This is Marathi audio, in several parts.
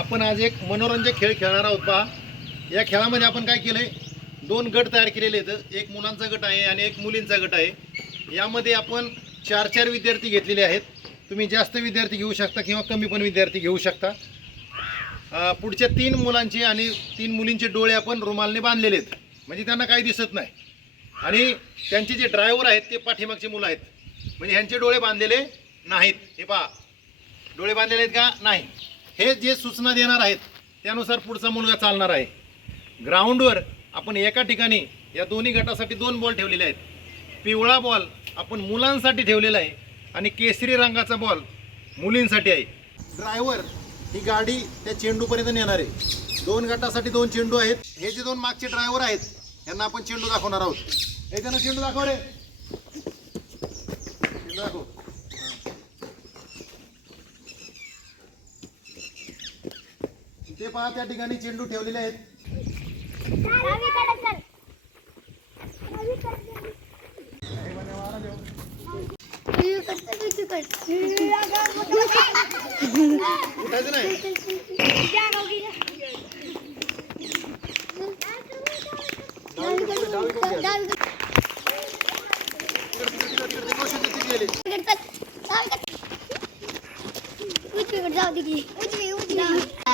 आपण आज एक मनोरंजक खेळ खेळणार आहोत पहा. या खेळामध्ये आपण काय केलंय? दोन गट तयार केलेले आहेत. एक मुलांचा गट आहे आणि एक मुलींचा गट आहे. यामध्ये आपण चार चार विद्यार्थी घेतलेले आहेत. तुम्ही जास्त विद्यार्थी घेऊ शकता किंवा कमी पण विद्यार्थी घेऊ शकता. पुढच्या तीन मुलांचे आणि तीन मुलींचे डोळे आपण रुमालने बांधलेले आहेत. म्हणजे त्यांना काही दिसत नाही. आणि त्यांचे जे ड्रायव्हर आहेत ते पाठीमागचे मुलं आहेत. म्हणजे ह्यांचे डोळे बांधलेले नाहीत. हे पहा. डोळे बांधलेले आहेत का? नाही. हे जे सूचना देणार आहेत त्यानुसार पुढचा मुलगा चालणार आहे. ग्राउंडवर आपण एका ठिकाणी या दोन्ही गटासाठी दोन बॉल ठेवलेले आहेत. पिवळा बॉल आपण मुलांसाठी ठेवलेला आहे आणि केसरी रंगाचा बॉल मुलींसाठी आहे. ड्रायव्हर ही गाडी त्या चेंडूपर्यंत नेणार. आहे दोन गटासाठी दोन चेंडू आहेत. हे जे दोन मागचे ड्रायव्हर आहेत यांना आपण चेंडू दाखवणार आहोत. हे त्यांना चेंडू दाखव रे. ते पहा त्या ठिकाणी चेंडू ठेवलेले आहेत उठायचं नाही जाऊ दे उजवी उजवी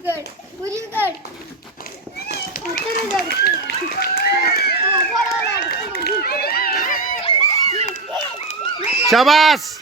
Bulgur. Bulgur. Oturun. Şabas.